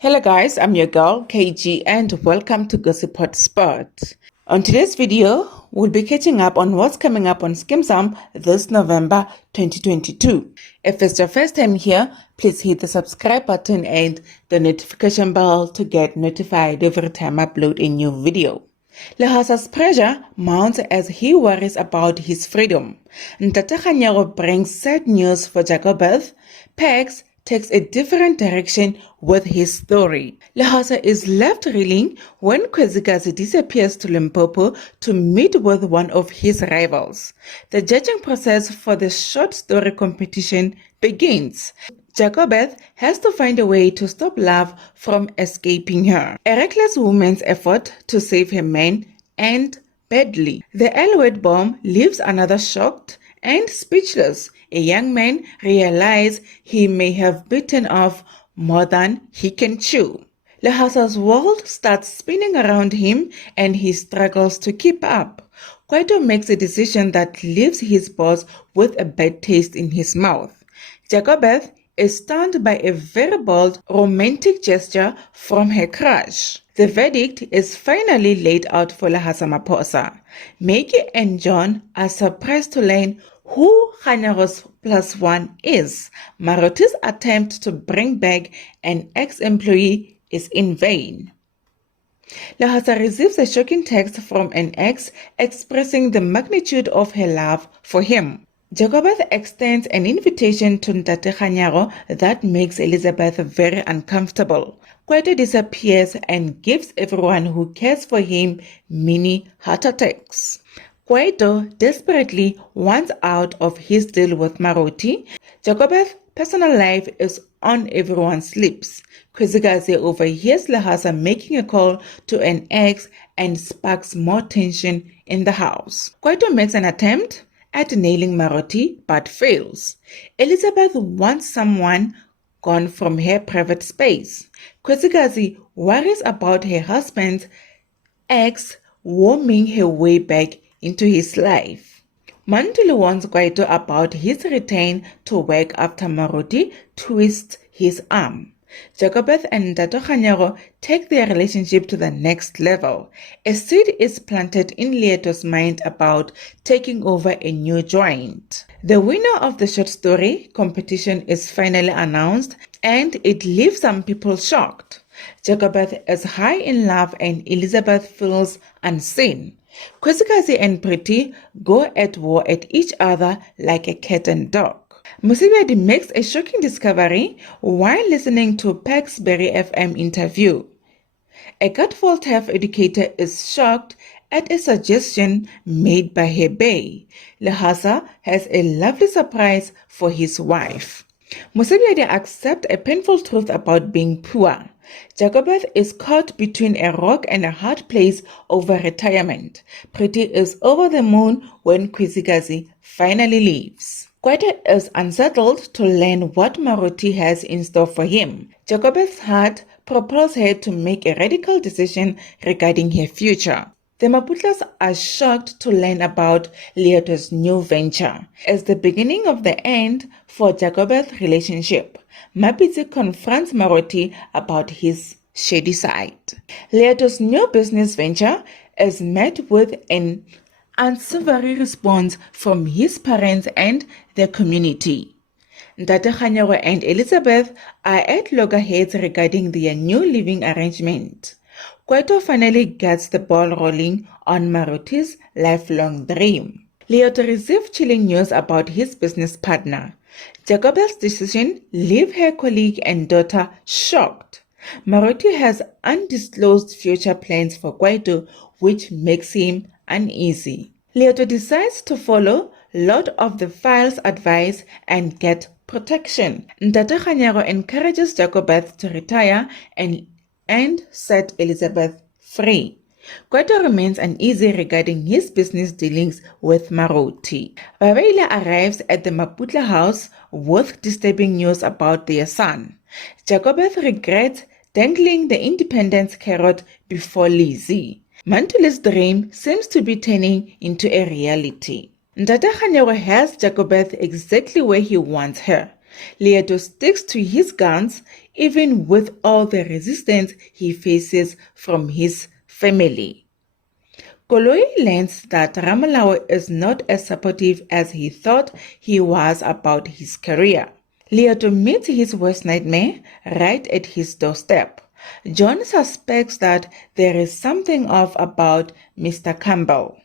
Hello guys, I'm your girl KG and welcome to Gossip Hot Spot. On today's video, we'll be catching up on what's coming up on Skeem Saam this November 2022. If it's your first time here, please hit the subscribe button and the notification bell to get notified every time I upload a new video. Lehasa's pressure mounts as he worries about his freedom. Ntate Kganyago brings sad news for Jacobeth. Pex takes a different direction with his story. Lehasa is left reeling when khwezi disappears to Limpopo to meet with one of his rivals. The judging process for the short story competition begins. Jacobeth has to find a way to stop love from escaping her. A reckless woman's effort to save her man ends badly. The L-word bomb leaves another shocked and speechless. A young man realizes he may have bitten off more than he can chew. Lehasa's world starts spinning around him and he struggles to keep up. Kwaito makes a decision that leaves his boss with a bad taste in his mouth. Jacobeth is stunned by a very bold, romantic gesture from her crush. The verdict is finally laid out for Lehasa Maposa. Maggie and John are surprised to learn who Kganyago's +1 is. Maroti's attempt to bring back an ex-employee is in vain. Lehasa receives a shocking text from an ex expressing the magnitude of her love for him. Jacobeth extends an invitation to Ntate Kganyago that makes Elizabeth very uncomfortable. Kwaito disappears and gives everyone who cares for him mini heart attacks. Kwaito desperately wants out of his deal with Maroti. Jacobeth's personal life is on everyone's lips. Khwezi overhears Lehasa making a call to an ex and sparks more tension in the house. Kwaito makes an attempt at nailing Maroti but fails. Elizabeth wants someone gone from her private space. Khwezi worries about her husband's ex worming her way back into his life. Mantuli warns Kwaito about his return to work after Maroti twists his arm. Jacobeth and Ntate Kganyago take their relationship to the next level. A seed is planted in Leeto's mind about taking over a new joint. The winner of the short story competition is finally announced and it leaves some people shocked. Jacobeth is high in love and Elizabeth feels unseen. Khwezi and Pretty go at war at each other like a cat and dog. Musibedi makes a shocking discovery while listening to Pex Berry FM interview. A Gutfall TAF educator is shocked at a suggestion made by her bae. Lehasa has a lovely surprise for his wife. Musibedi accepts a painful truth about being poor. Jacobeth is caught between a rock and a hard place over retirement. Pretty is over the moon when khwezi finally leaves. Kwaito is unsettled to learn what Maroti has in store for him. Jacobeth's heart propels her to make a radical decision regarding her future. The Maputlas are shocked to learn about Leeto's new venture. As the beginning of the end for Jacobeth's relationship, Mapitsi confronts Maroti about his shady side. Leeto's new business venture is met with an unsavory response from his parents and the community. Ntate Kganyago and Elizabeth are at loggerheads regarding their new living arrangement. Kwaito finally gets the ball rolling on Maroti's lifelong dream. Leeto receives chilling news about his business partner. Jacobeth's decision leaves her colleague and daughter shocked. Maroti has undisclosed future plans for Kwaito, which makes him uneasy. Leeto decides to follow Lord of the Files' advice and get protection. Ntate Kganyago encourages Jacobeth to retire and set Elizabeth free. Kwaito remains uneasy regarding his business dealings with Maroti. Babeile arrives at the Maputla house with disturbing news about their son. Jacobeth regrets dangling the independence carrot before Lizzie. Mantuli's dream seems to be turning into a reality. Ntate Kganyago has Jacobeth exactly where he wants her. Leeto sticks to his guns even with all the resistance he faces from his family. Koloi learns that Ramalawa is not as supportive as he thought he was about his career. Leoto meets his worst nightmare right at his doorstep. John suspects that there is something off about Mr. Campbell.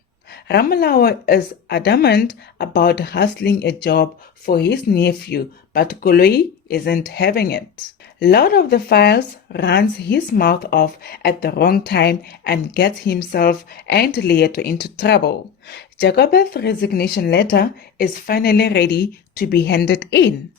Ramalawa is adamant about hustling a job for his nephew, but Koloi isn't having it. Lord of the Files runs his mouth off at the wrong time and gets himself and Leoto into trouble. Jacobeth's resignation letter is finally ready to be handed in.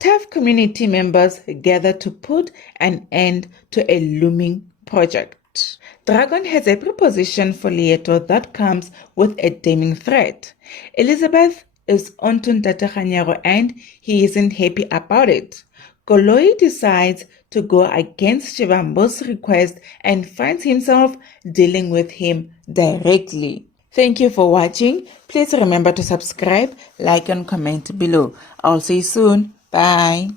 Tough community members gather to put an end to a looming project. Dragon has a proposition for Leoto that comes with a damning threat. Elizabeth is onto Ntate and he isn't happy about it. Koloi decides to go against Shivambo's request and finds himself dealing with him directly. Thank you for watching. Please remember to subscribe, like and comment below. I'll see you soon. Bye.